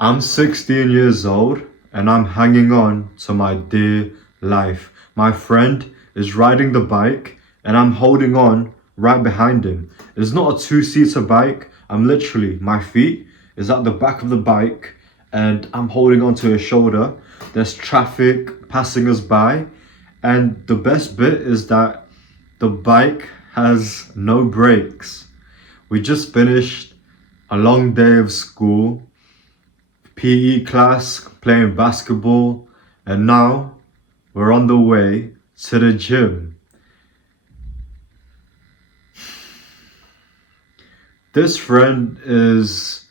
I'm 16 years old and I'm hanging on to my dear life. My friend is riding the bike and I'm holding on right behind him. It's not a two-seater bike. My feet is at the back of the bike and I'm holding on to his shoulder. There's traffic passing us by, and the best bit is that the bike has no brakes. We just finished a long day of school, PE class, playing basketball, and now we're on the way to the gym. This friend is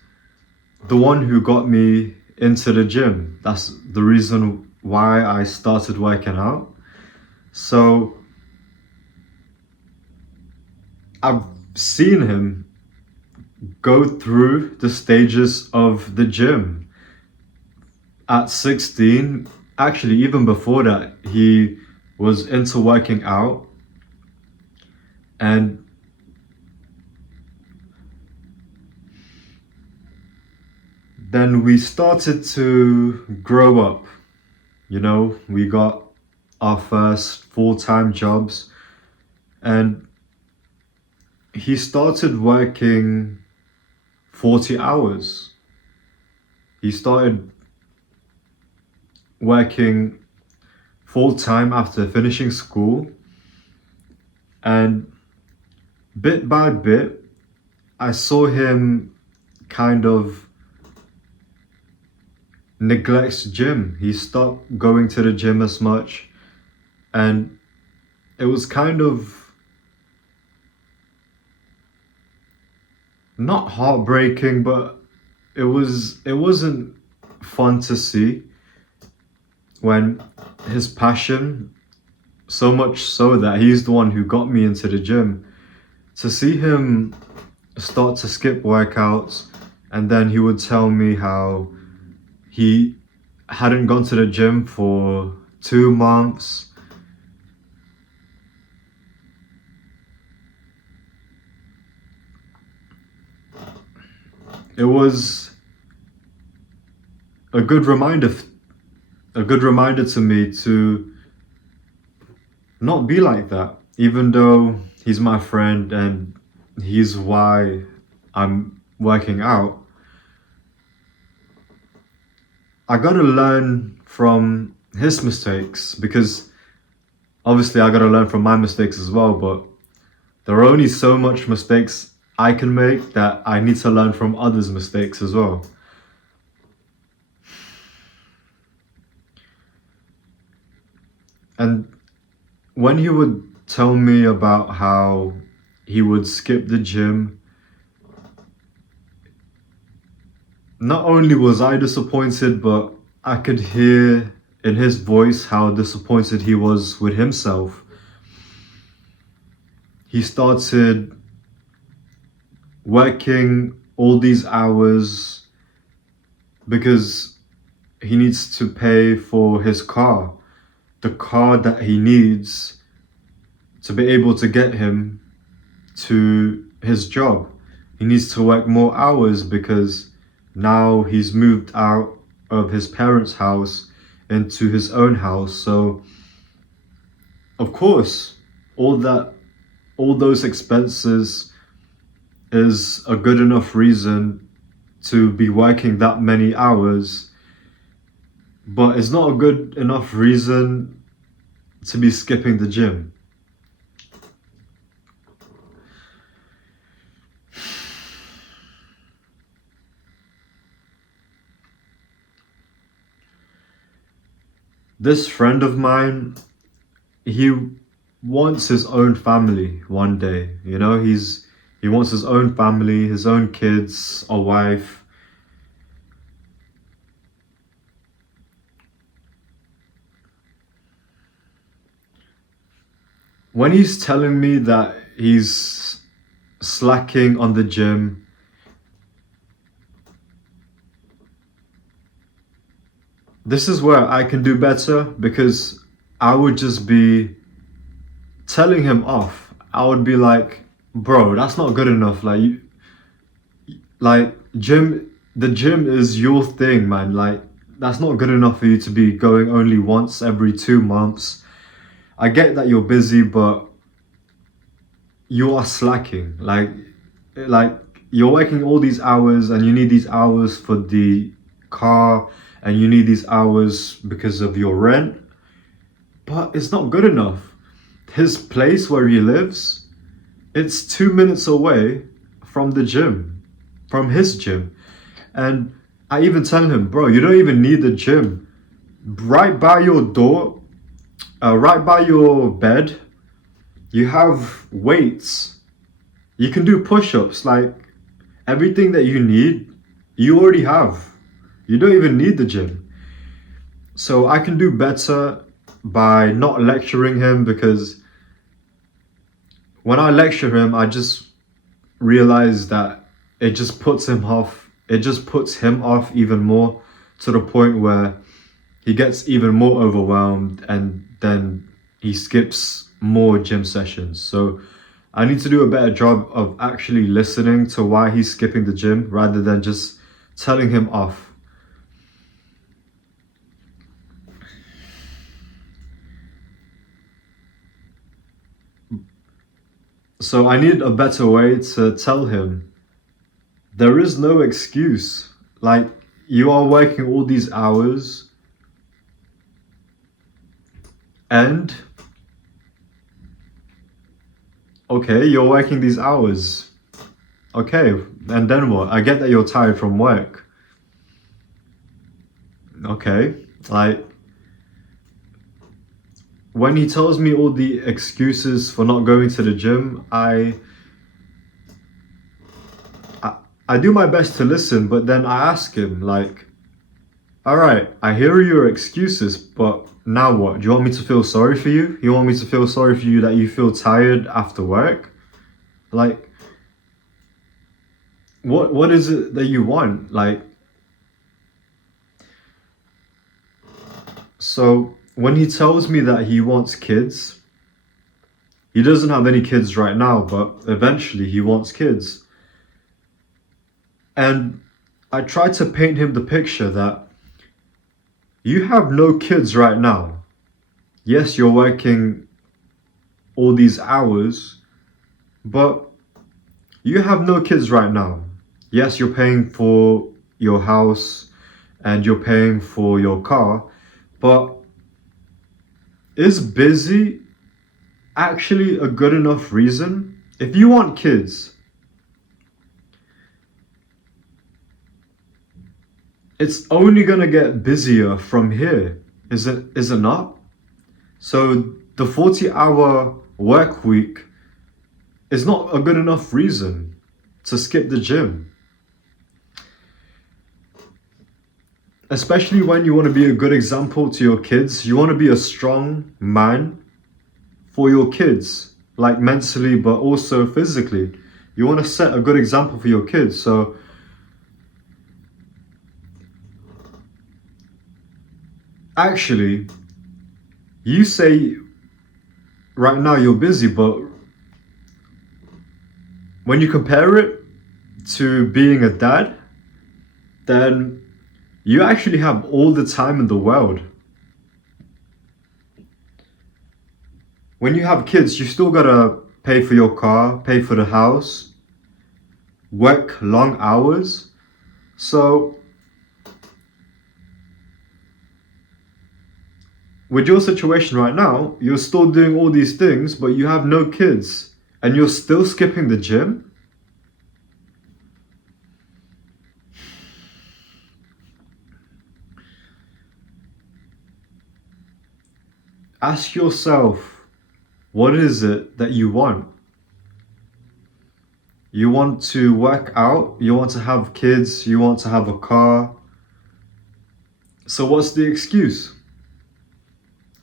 the one who got me into the gym. That's the reason why I started working out. So I've seen him go through the stages of the gym. At 16, actually, even before that, he was into working out. And then we started to grow up. We got our first full-time jobs, and he started working 40 hours. He started working full-time after finishing school, and bit by bit, I saw him kind of neglects gym. He stopped going to the gym as much, and it was kind of not heartbreaking, but it wasn't fun to see when his passion, so much so that he's the one who got me into the gym, to see him start to skip workouts, and then he would tell me how he hadn't gone to the gym for 2 months. It was a good reminder, to me to not be like that, even though he's my friend and he's why I'm working out. I gotta learn from his mistakes, because obviously I gotta learn from my mistakes as well, but there are only so much mistakes I can make that I need to learn from others' mistakes as well. And when he would tell me about how he would skip the gym, not only was I disappointed, but I could hear in his voice how disappointed he was with himself. He started working all these hours because he needs to pay for his car, the car that he needs to be able to get him to his job. He needs to work more hours because now he's moved out of his parents' house into his own house. So of course, all those expenses is a good enough reason to be working that many hours, but it's not a good enough reason to be skipping the gym. This friend of mine, he wants his own family one day. He wants his own family, his own kids, a wife. When he's telling me that he's slacking on the gym, this is where I can do better, because I would just be telling him off. I would be like, bro, that's not good enough. Like, gym the gym is your thing, man. Like, that's not good enough for you to be going only once every 2 months. I get that you're busy, but you are slacking. Like you're working all these hours, and you need these hours for the car, and you need these hours because of your rent. But it's not good enough. His place where he lives, it's 2 minutes away from the gym, from his gym. And I even tell him, bro, you don't even need the gym. Right by your door, right by your bed, you have weights. You can do push ups. Like, everything that you need, you already have. You don't even need the gym. So I can do better by not lecturing him, because when I lecture him, I just realize that it just puts him off. It just puts him off even more, to the point where he gets even more overwhelmed, and then he skips more gym sessions. So I need to do a better job of actually listening to why he's skipping the gym, rather than just telling him off. So I need a better way to tell him there is no excuse. Like, you are working all these hours, and okay, you're working these hours. Okay, and then what? I get that you're tired from work. Okay, like, when he tells me all the excuses for not going to the gym, I, I do my best to listen, but then I ask him, like, all right, I hear your excuses, but now what? Do you want me to feel sorry for you? You want me to feel sorry for you that you feel tired after work? Like, what is it that you want? Like, so when he tells me that he wants kids, he doesn't have any kids right now, but eventually he wants kids. And I try to paint him the picture that you have no kids right now. Yes, you're working all these hours, but you have no kids right now. Yes, you're paying for your house and you're paying for your car, but is busy actually a good enough reason? If you want kids, it's only gonna get busier from here. Is it not? So the 40-hour work week is not a good enough reason to skip the gym. Especially when you want to be a good example to your kids. You want to be a strong man for your kids, like mentally, but also physically. You want to set a good example for your kids. So actually, you say right now you're busy, but when you compare it to being a dad, then you actually have all the time in the world. When you have kids, you still gotta pay for your car, pay for the house, work long hours. So with your situation right now, you're still doing all these things, but you have no kids, and you're still skipping the gym? Ask yourself, what is it that you want? You want to work out, you want to have kids, you want to have a car. So what's the excuse?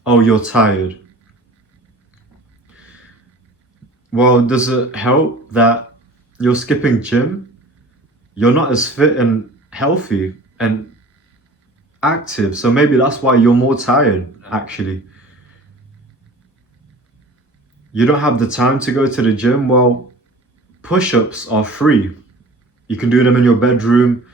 Oh, you're tired. Well, does it help that you're skipping gym? You're not as fit and healthy and active, so maybe that's why you're more tired, actually. You don't have the time to go to the gym? Well, push ups are free. You can do them in your bedroom.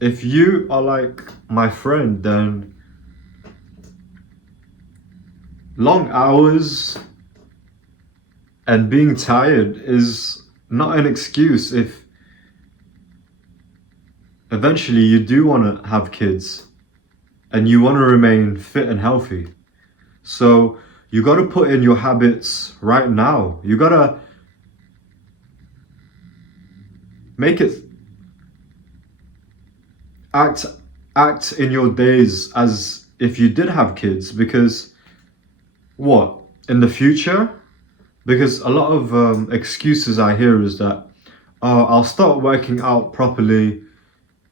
if you are like my friend, then long hours and being tired is not an excuse if eventually you do want to have kids and you want to remain fit and healthy. So you got to put in your habits right now. You got to make it act act in your days as if you did have kids, because what in the future, because a lot of excuses I hear is that, oh, I'll start working out properly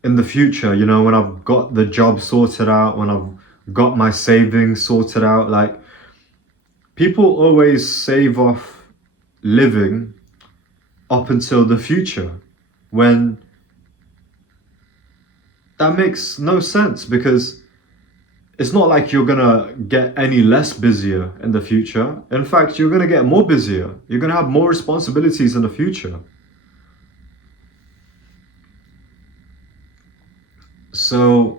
in the future, you know, when I've got the job sorted out, when I've got my savings sorted out. Like, people always save off living up until the future, when that makes no sense, because it's not like you're gonna get any less busier in the future. In fact, you're gonna get more busier. You're gonna have more responsibilities in the future. So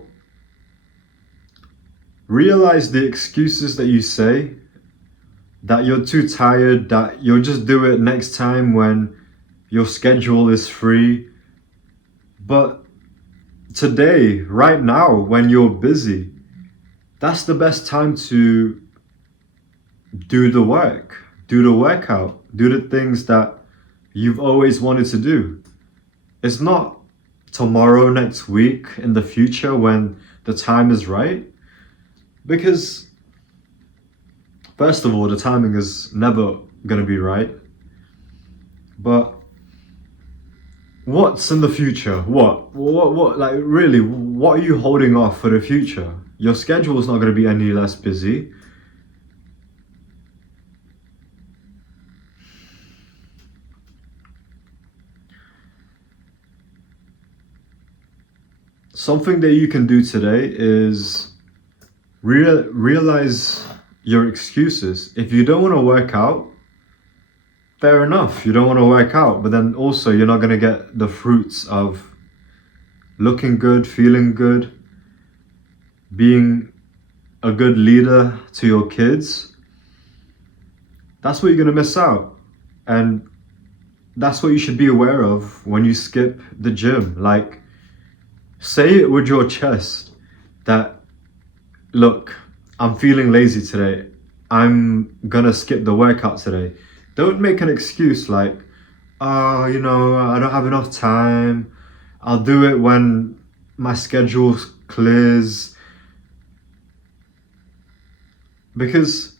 realize the excuses that you say, that you're too tired, that you'll just do it next time when your schedule is free. But today, right now, when you're busy, that's the best time to do the work, do the workout, do the things that you've always wanted to do. It's not tomorrow, next week, in the future when the time is right. Because, first of all, the timing is never going to be right. But what's in the future? What, like, really, what are you holding off for the future? Your schedule is not going to be any less busy. Something that you can do today is realize your excuses. If you don't want to work out, fair enough, you don't want to work out, but then also you're not going to get the fruits of looking good, feeling good, being a good leader to your kids. That's what you're going to miss out. And that's what you should be aware of when you skip the gym. Like, say it with your chest that, look, I'm feeling lazy today. I'm gonna skip the workout today. Don't make an excuse like, oh, you know, I don't have enough time. I'll do it when my schedule clears. Because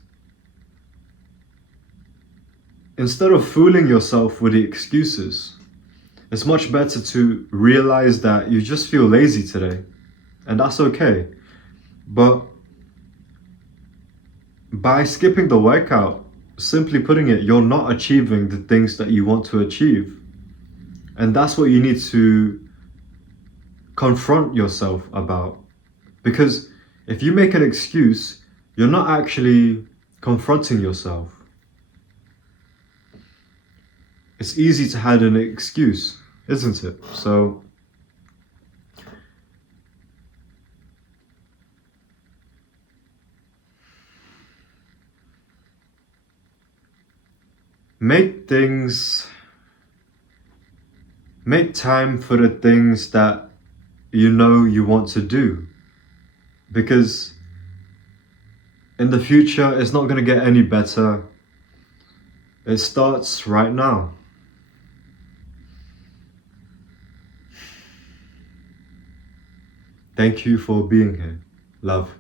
instead of fooling yourself with the excuses, it's much better to realize that you just feel lazy today, and that's okay. But by skipping the workout, simply putting it, you're not achieving the things that you want to achieve. And that's what you need to confront yourself about. Because if you make an excuse, you're not actually confronting yourself. It's easy to hide an excuse, isn't it? So make time for the things that you know you want to do. Because in the future, it's not going to get any better. It starts right now. Thank you for being here. Love.